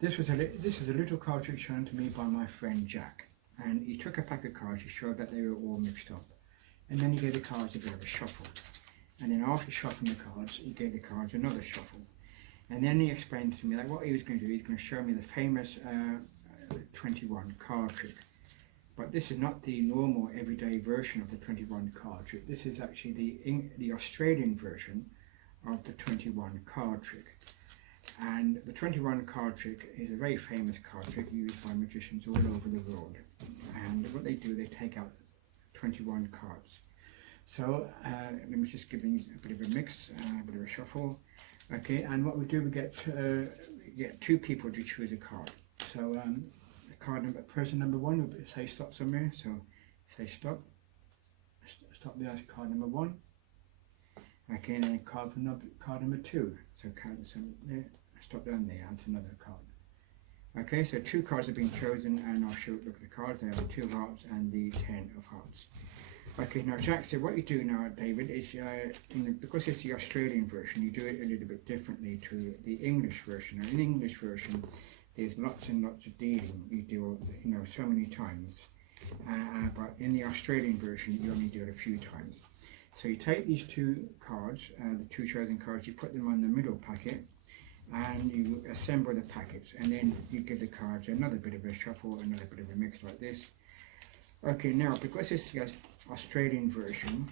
This is a little card trick shown to me by my friend Jack, and he took a pack of cards to show that they were all mixed up, and then he gave the cards a bit of a shuffle, and then after shuffling the cards he gave the cards another shuffle, and then he explained to me that what he was going to do, he's going to show me the famous 21 card trick. But this is not the normal everyday version of the 21 card trick. This is actually the Australian version of the 21 card trick. And the 21 card trick is a very famous card trick used by magicians all over the world. And what they do, they take out 21 cards. So let me just give you a bit of a mix, a bit of a shuffle. Okay, and what we do, we get two people to choose a card. So person number one will say stop somewhere. So say stop. Stop there. That's card number one. Okay, and then card number two. So there. Stop down there. That's another card. Okay, so two cards have been chosen, and I'll look at the cards. They are the 2 of hearts and the 10 of hearts. Okay, now Jack said what you do now, David, is because it's the Australian version, you do it a little bit differently to the English version. Now, in the English version, there's lots and lots of dealing. You do so many times, but in the Australian version, you only do it a few times. So you take these 2 cards, the 2 chosen cards, you put them on the middle packet, and you assemble the packets, and then you give the cards another bit of a shuffle, another bit of a mix like this. Okay, now because it's the Australian version,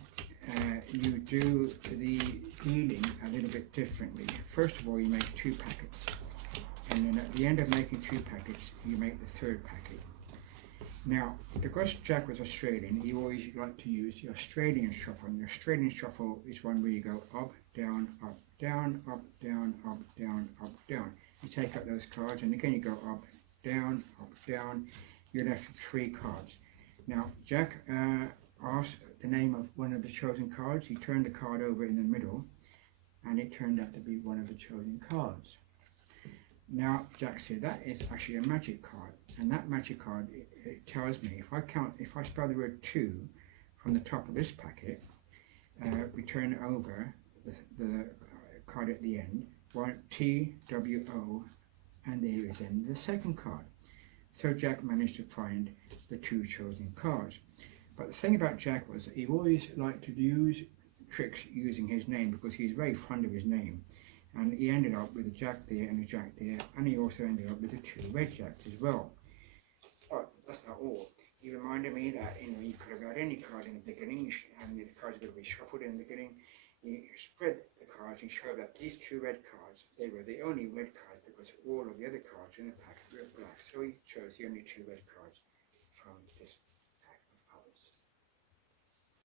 you do the dealing a little bit differently. First of all, you make 2 packets, and then at the end of making 2 packets, you make the 3rd packet. Now, because Jack was Australian, he always liked to use the Australian shuffle. And the Australian shuffle is one where you go up, down, up, down, up, down, up, down, up, down. You take out those cards, and again you go up, down, up, down. You're left with 3 cards. Now, Jack asked the name of one of the chosen cards. He turned the card over in the middle, and it turned out to be one of the chosen cards. Now, Jack said that is actually a magic card, and that magic card it tells me if I spell the word 2 from the top of this packet, we turn over the card at the end, TWO, and there is then the 2nd card. So Jack managed to find the 2 chosen cards. But the thing about Jack was he always liked to use tricks using his name, because he's very fond of his name. And he ended up with a Jack there and a Jack there, and he also ended up with the 2 red Jacks as well. But that's not all. He reminded me that you could have had any card in the beginning, and the cards were going to be shuffled in the beginning. He spread the cards and showed that these 2 red cards, they were the only red cards, because all of the other cards in the packet were black. So he chose the only 2 red cards from this